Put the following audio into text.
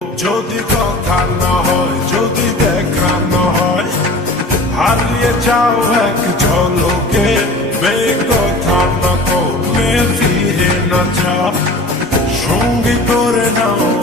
যদি কথা না হয়, যদি দেখা না হয়, হারিয়ে যাও এক ঝলকে। বেকথা না করলে ফিরে না যাও, সঙ্গী করে নাও